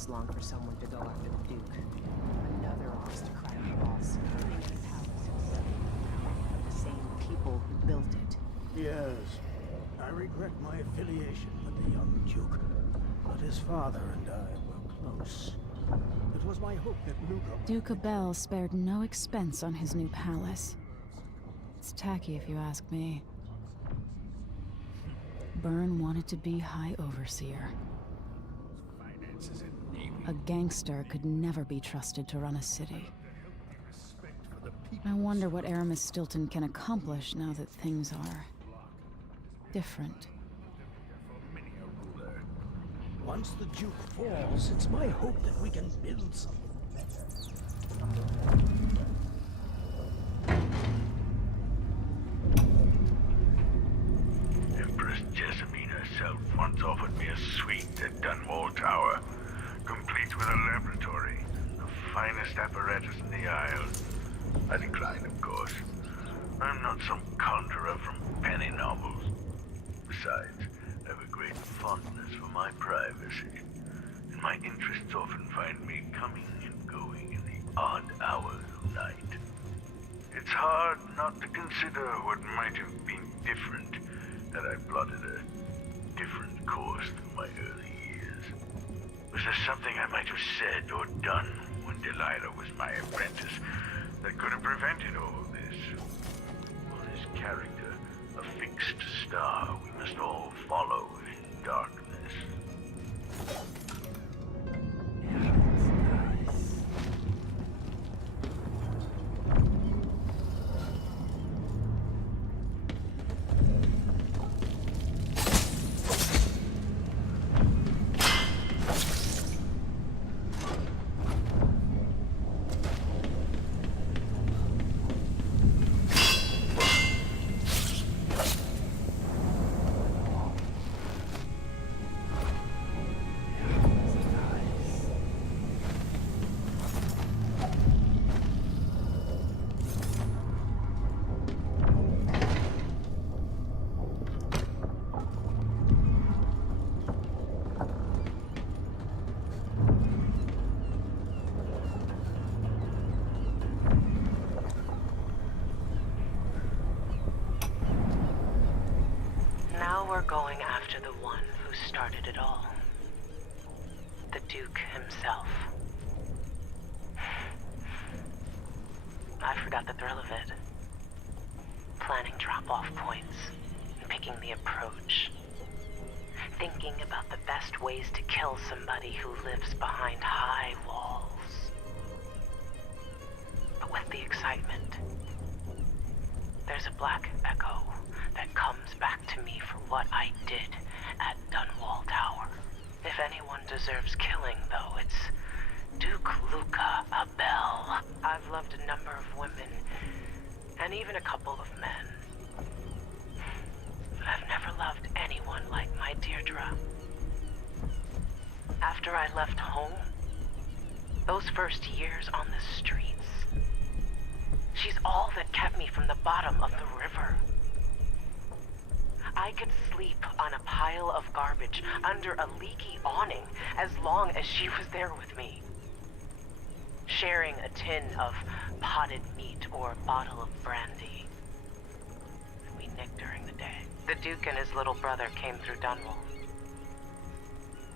this long for someone to go after the Duke. Another aristocratic boss living in the palace himself. The same people who built it. Yes, I regret my affiliation with the young Duke, but his father and I were close. It was my hope that Luca... Duke Abel spared no expense on his new palace. It's tacky if you ask me. Byrne wanted to be High Overseer. A gangster could never be trusted to run a city. I wonder what Aramis Stilton can accomplish now that things are... different. Once the Duke falls, it's my hope that we can build something better. Empress Jessamine herself once offered me a suite at Dunwall Tower, complete with a laboratory, the finest apparatus in the Isles. I declined, of course. I'm not some conjurer from penny novels. Besides, I have a great fondness for my privacy, and my interests often find me coming and going in the odd hours of night. It's hard not to consider what might have been different had I plotted a different course through my early years. Was there something I might have said or done when Delilah was my apprentice that could have prevented all this? Or this character, a fixed star we must all follow in darkness? We're going after the one who started it all. The Duke himself. I forgot the thrill of it. Planning drop-off points, picking the approach. Thinking about the best ways to kill somebody who lives behind high walls. But with the excitement, there's a black echo that comes back to me for what I did at Dunwall Tower. If anyone deserves killing, though, it's Duke Luca Abel. I've loved a number of women, and even a couple of men. But I've never loved anyone like my Deirdre. After I left home, those first years on the streets, she's all that kept me from the bottom of the river. I could sleep on a pile of garbage under a leaky awning as long as she was there with me. Sharing a tin of potted meat or a bottle of brandy. We nicked during the day. The Duke and his little brother came through Dunwall.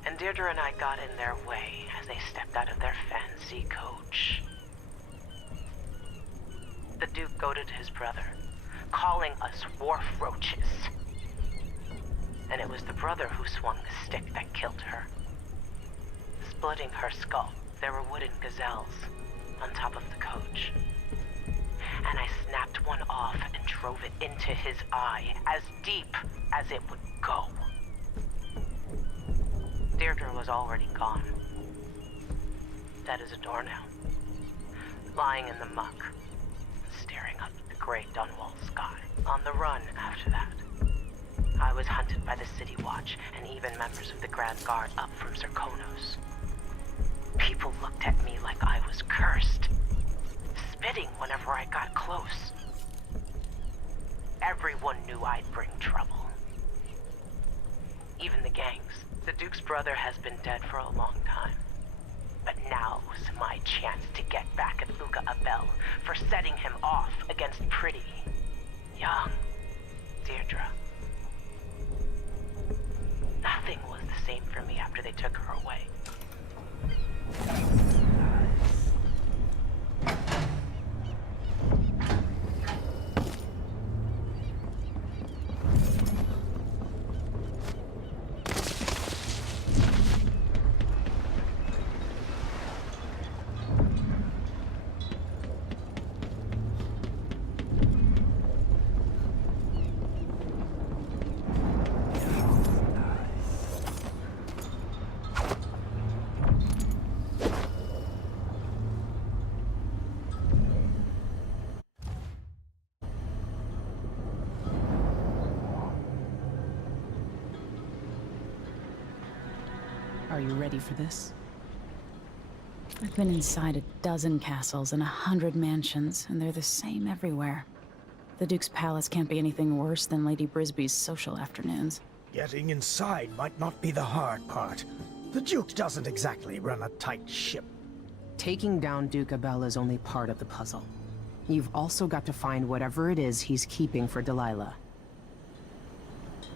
And Deirdre and I got in their way as they stepped out of their fancy coach. The Duke goaded his brother, calling us wharf roaches. And it was the brother who swung the stick that killed her. Splitting her skull, there were wooden gazelles on top of the coach. And I snapped one off and drove it into his eye, as deep as it would go. Deirdre was already gone. Dead as a doornail. Lying in the muck, staring up at the gray Dunwall sky. On the run after that. I was hunted by the City Watch and even members of the Grand Guard up from Zirconos. People looked at me like I was cursed, spitting whenever I got close. Everyone knew I'd bring trouble. Even the gangs. The Duke's brother has been dead for a long time. for setting him off against pretty, young Deirdre. Nothing was the same for me after they took her away. Are you ready for this? I've been inside a dozen castles and 100 mansions, and they're the same everywhere. The Duke's palace can't be anything worse than Lady Brisby's social afternoons. Getting inside might not be the hard part. The Duke doesn't exactly run a tight ship. Taking down Duke Abel is only part of the puzzle. You've also got to find whatever it is he's keeping for Delilah.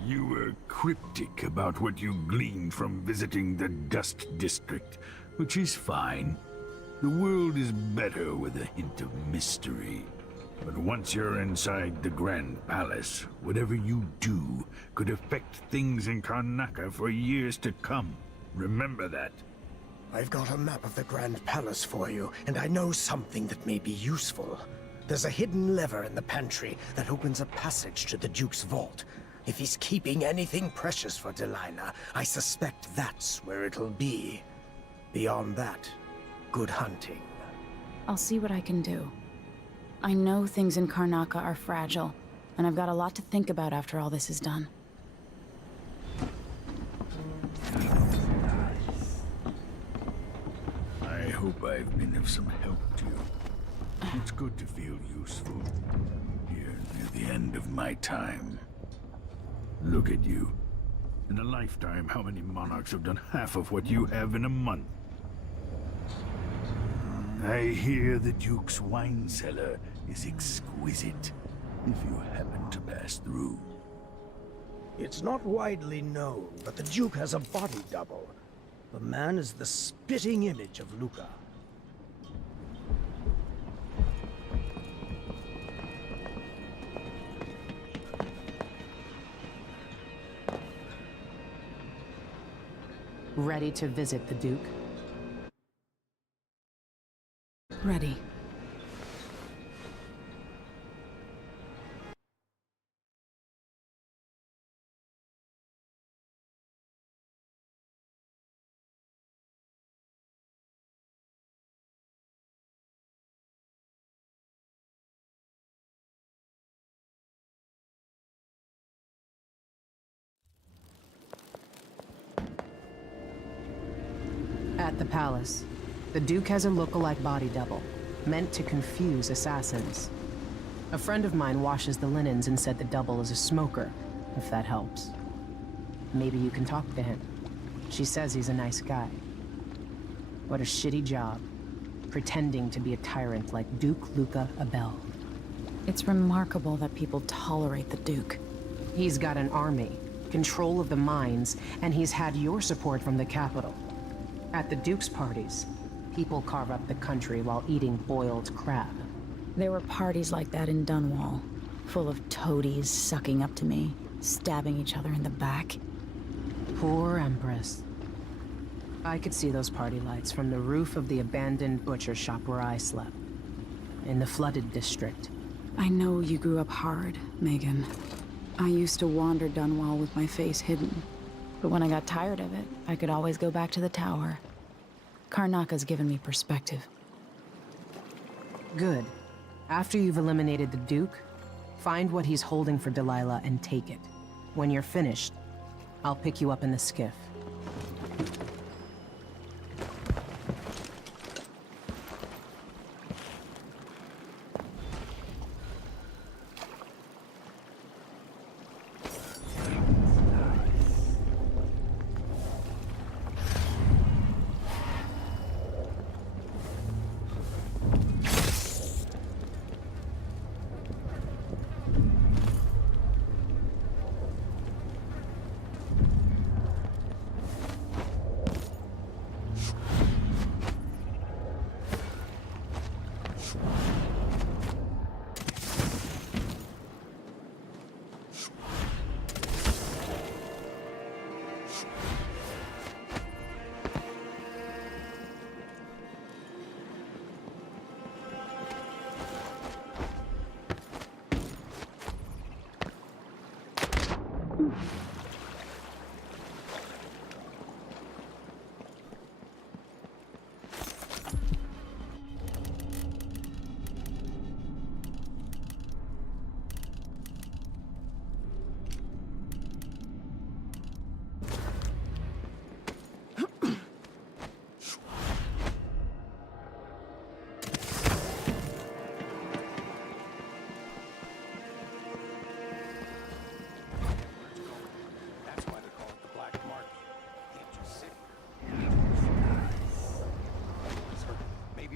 You were cryptic about what you gleaned from visiting the Dust District, which is fine. The world is better with a hint of mystery. But once you're inside the Grand Palace, whatever you do could affect things in Karnaca for years to come. Remember that. I've got a map of the Grand Palace for you, and I know something that may be useful. There's a hidden lever in the pantry that opens a passage to the Duke's vault. If he's keeping anything precious for Delilah, I suspect that's where it'll be. Beyond that, good hunting. I'll see what I can do. I know things in Karnaca are fragile, and I've got a lot to think about after all this is done. I hope I've been of some help to you. It's good to feel useful. Here, near the end of my time. Look at you. In a lifetime, how many monarchs have done half of what you have in a month? I hear the Duke's wine cellar is exquisite, if you happen to pass through. It's not widely known, but the Duke has a body double. The man is the spitting image of Luca. Ready to visit the Duke? Ready. At the palace, the Duke has a look-alike body double, meant to confuse assassins. A friend of mine washes the linens and said the double is a smoker, if that helps. Maybe you can talk to him. She says he's a nice guy. What a shitty job, pretending to be a tyrant like Duke Luca Abel. It's remarkable that people tolerate the Duke. He's got an army, control of the mines, and he's had your support from the capital. At the Duke's parties, people carve up the country while eating boiled crab. There were parties like that in Dunwall, full of toadies sucking up to me, stabbing each other in the back. Poor Empress. I could see those party lights from the roof of the abandoned butcher shop where I slept, in the flooded district. I know you grew up hard, Megan. I used to wander Dunwall with my face hidden. But when I got tired of it, I could always go back to the tower. Karnaca's given me perspective. Good. After you've eliminated the Duke, find what he's holding for Delilah and take it. When you're finished, I'll pick you up in the skiff.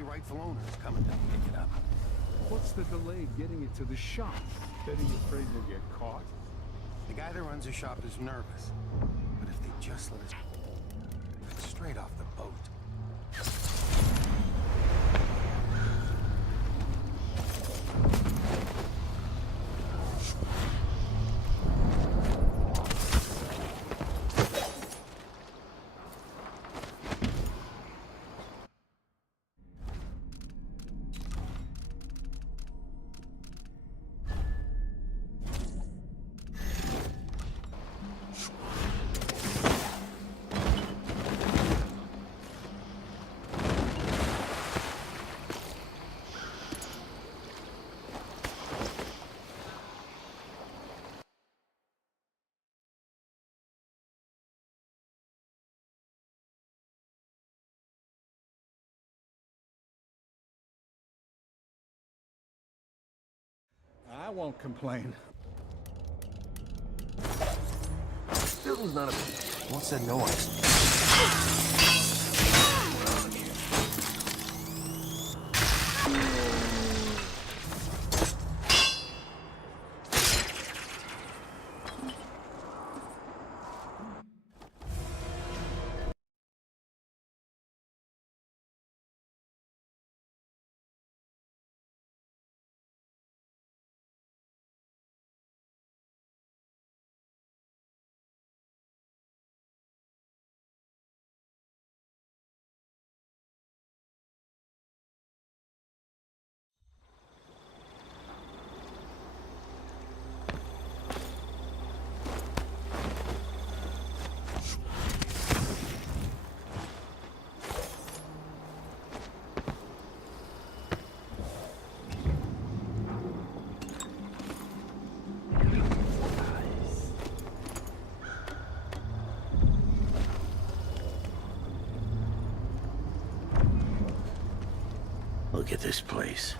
your rightful owners coming to pick it up. What's the delay getting it to the shop? Bet he's afraid we'll get caught. The guy that runs the shop is nervous. But if they just let us straight off the boat. I won't complain. Building's not a... What's that noise? Look at this place.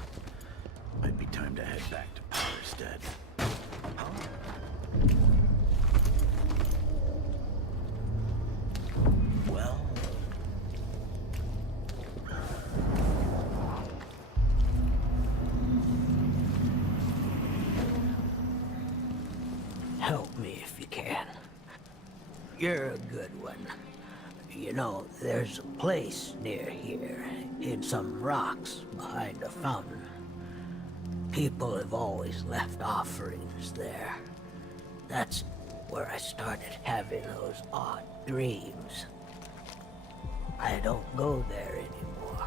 Might be time to head back to Powerstead. Well... Help me if you can. You're a good one. You know, there's a place near here, in some rocks behind a fountain. People have always left offerings there. That's where I started having those odd dreams. I don't go there anymore,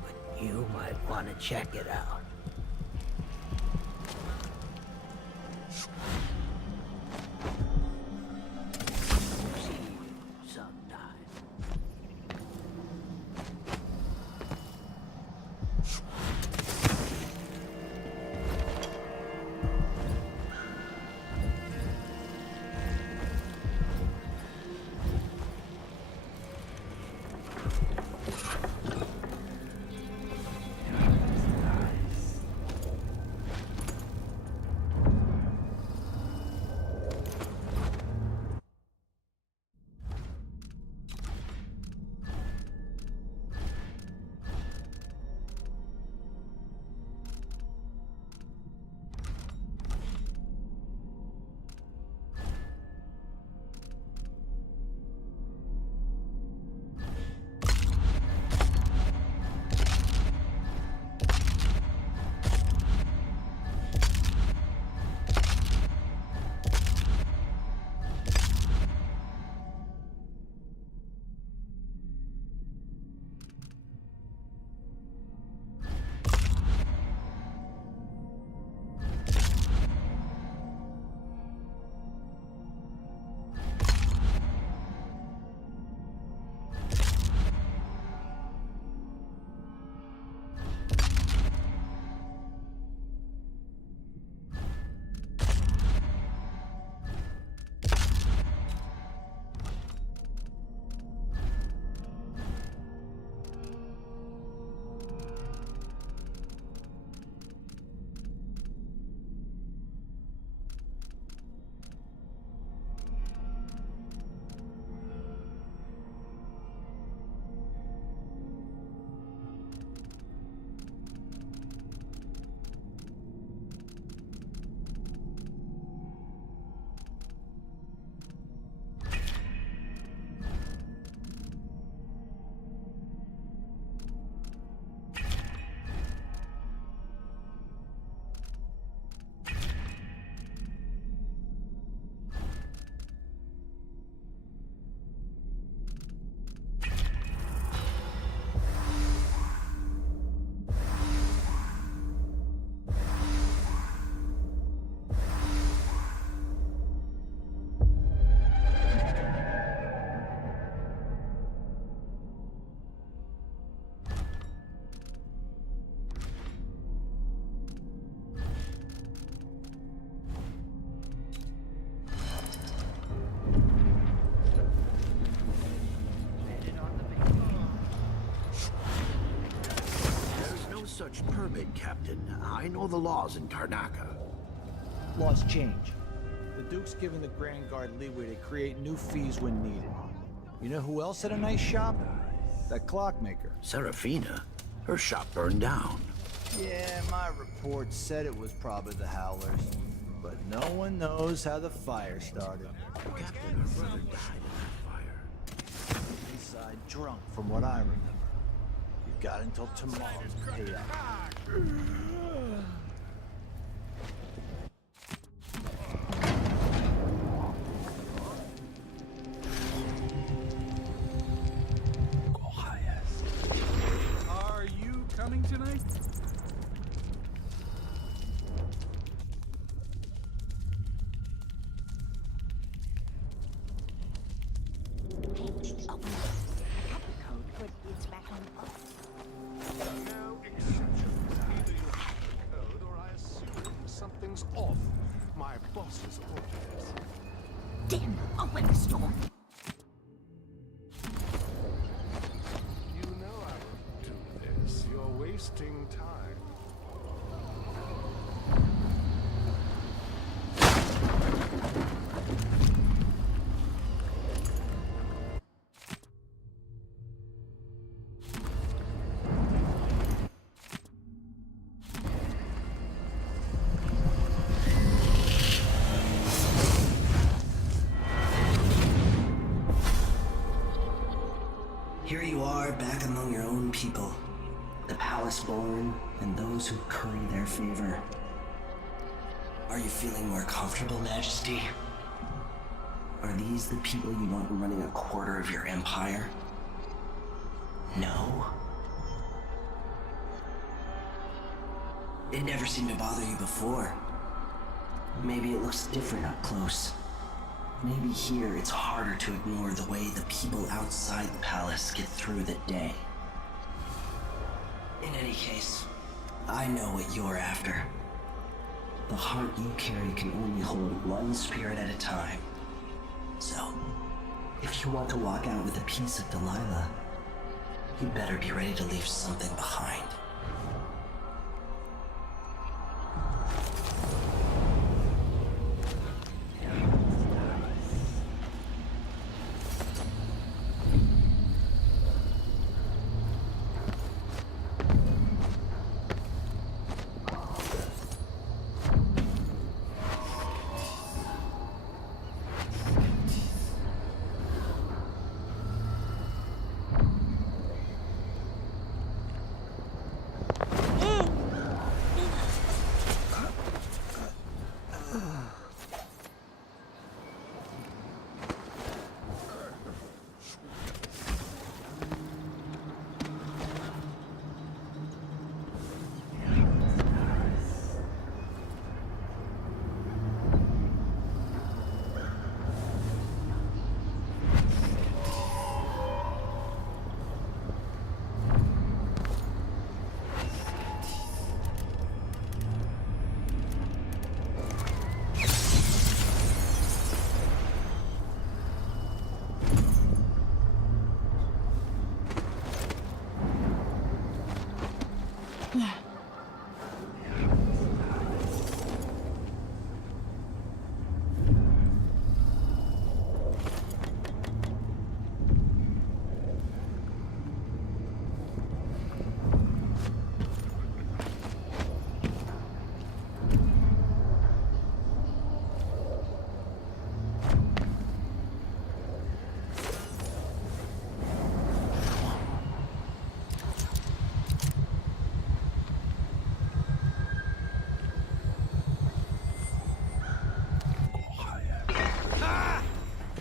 but you might want to check it out. See you sometime. such permit, Captain. I know the laws in Karnaca. Laws change. The Duke's giving the Grand Guard leeway to create new fees when needed. You know who else had a nice shop? That clockmaker. Serafina? Her shop burned down. Yeah, my report said it was probably the Howlers. But no one knows how the fire started. Captain, her brother died in that fire. Inside drunk, from what I remember. You've got until tomorrow to pay up. Are you coming tonight? No exceptions. Either you have the code, or I assume something's off. My boss's orders. Damn, open the store. You know I won't do this. You're wasting time. Here you are, back among your own people. The palace-born, and those who curry their favor. Are you feeling more comfortable, Majesty? Are these the people you want running a quarter of your empire? No? It never seemed to bother you before. Maybe it looks different up close. Maybe here it's harder to ignore the way the people outside the palace get through the day. In any case, I know what you're after. The heart you carry can only hold one spirit at a time. So, if you want to walk out with a piece of Delilah, you better be ready to leave something behind.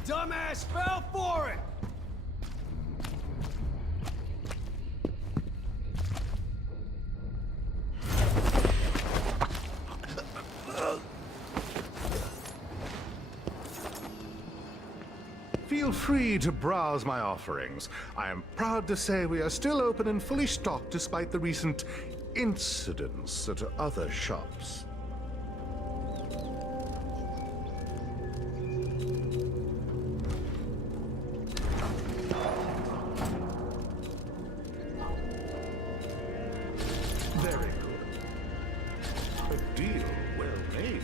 Dumbass fell for it! Feel free to browse my offerings. I am proud to say we are still open and fully stocked despite the recent incidents at other shops. There deal well made.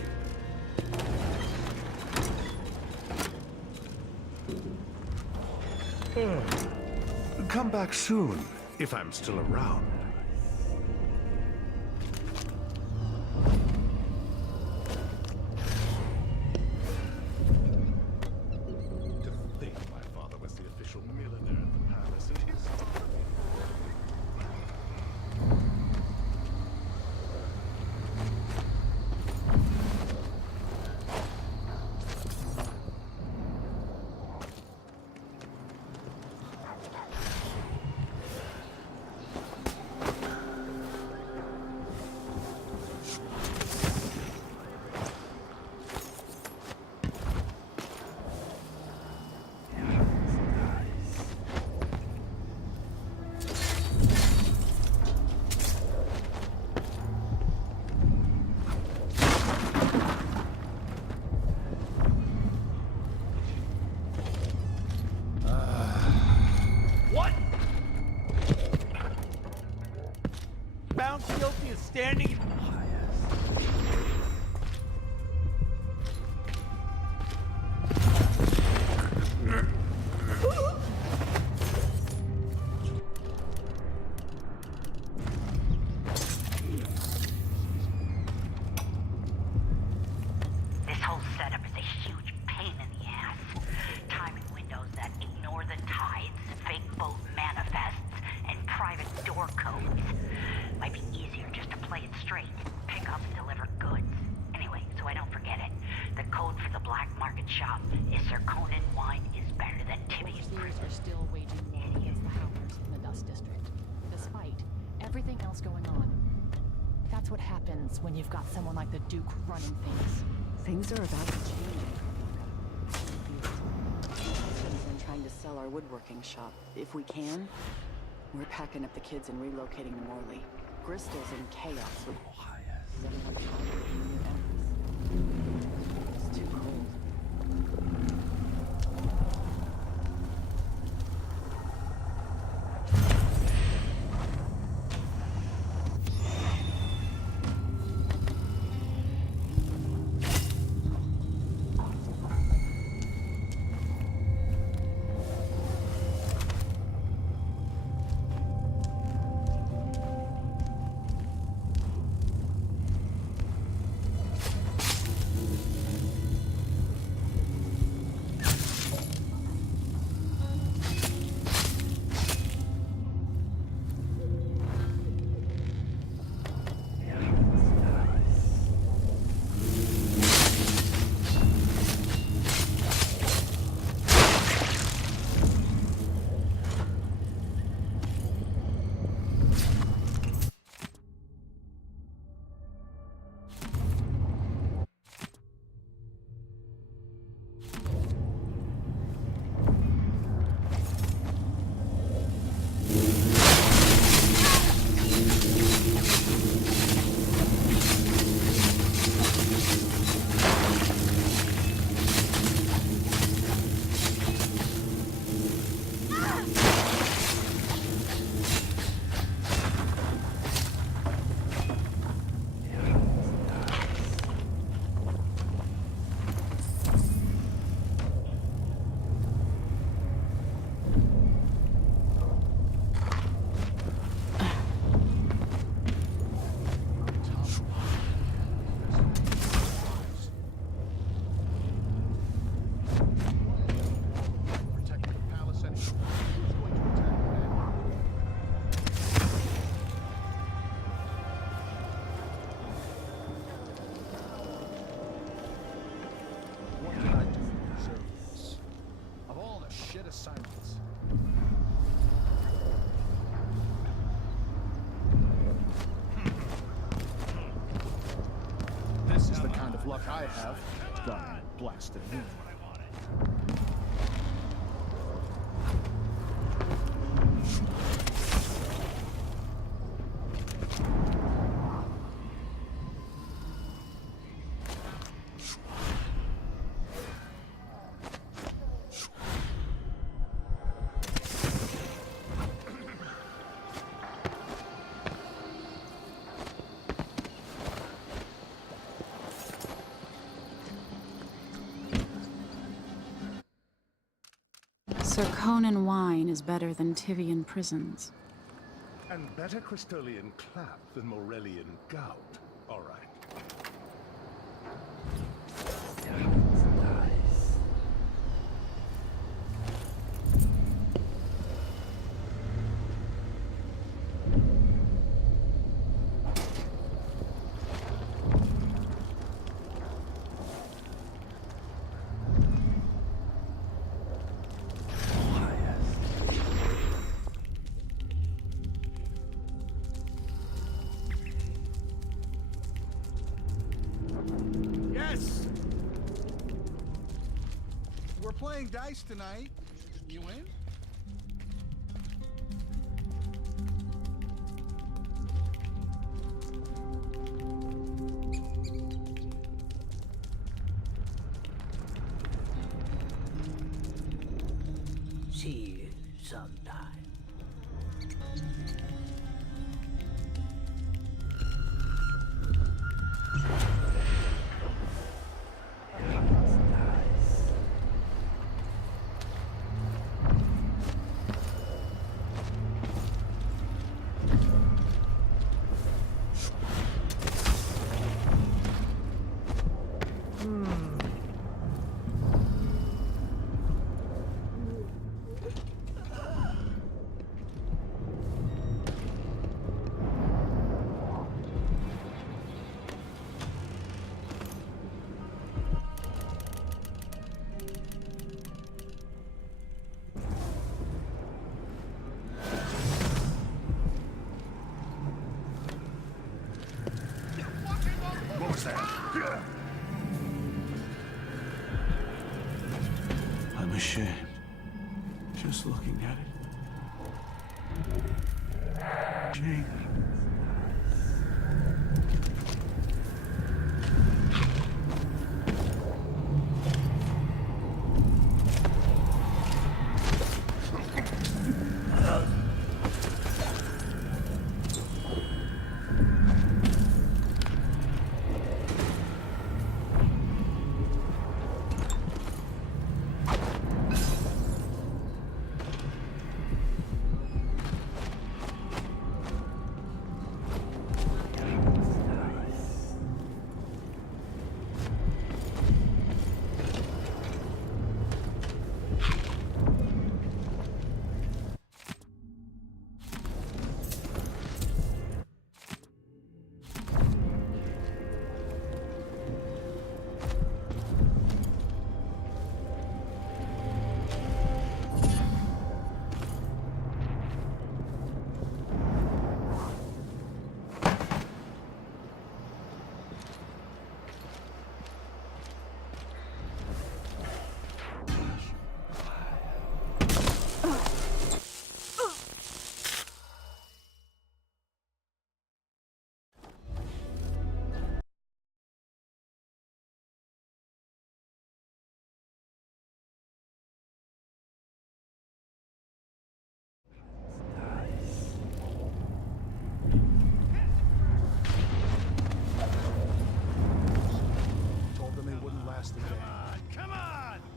Come back soon, if I'm still around. To think my father was the official millionaire at the palace, and his father... Found guilty of standing. This whole setup is a huge pain in the ass. Timing windows that ignore the tides, fake boat manifests, and private door codes. Might be easier just to play it straight. Pick up and deliver goods. Anyway, so I don't forget it. The code for the black market shop is Sir Conan wine is better than Timmy's. Overseers are still waging war against the Howlers in the Dust District, despite everything else going on. That's what happens when you've got someone like the Duke running things. Things are about to change. Husband's been trying to sell our woodworking shop. If we can, we're packing up the kids and relocating to Morley. Bristol's in chaos with... It's too cold. assignments. This is the kind of luck I have. God blasted me. Zirconin wine is better than Tivian prisons. And better Crystolian clap than Morellian gout. All right. Yes! We're playing dice tonight. You in? See you sometime. What was that? I'm ashamed. Just looking at it. Jake.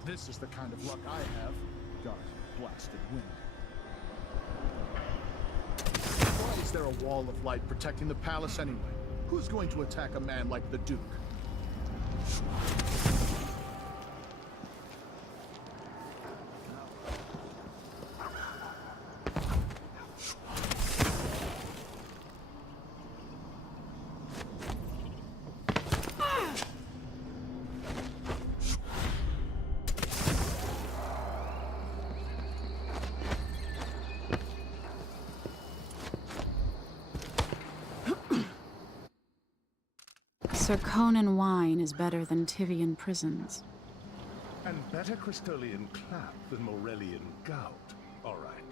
This is the kind of luck I have. God, blasted wind. Why is there a wall of light protecting the palace anyway? Who's going to attack a man like the Duke? Zirconin wine is better than Tivian prisons. And better Crystolian clap than Morellian gout. All right.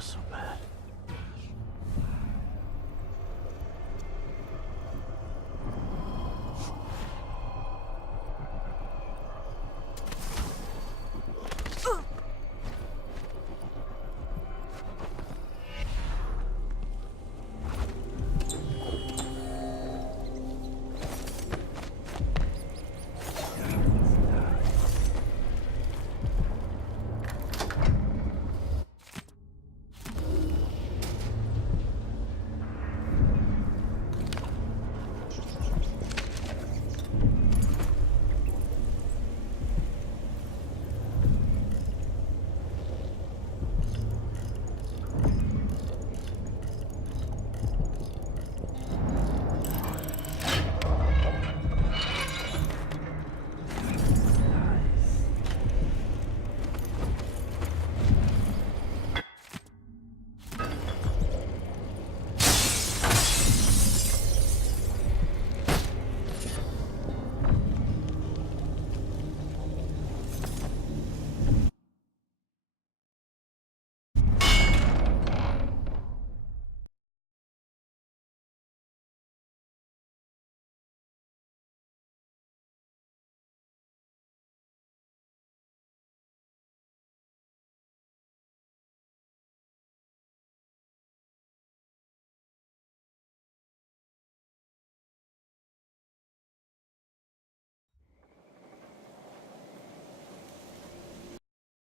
just some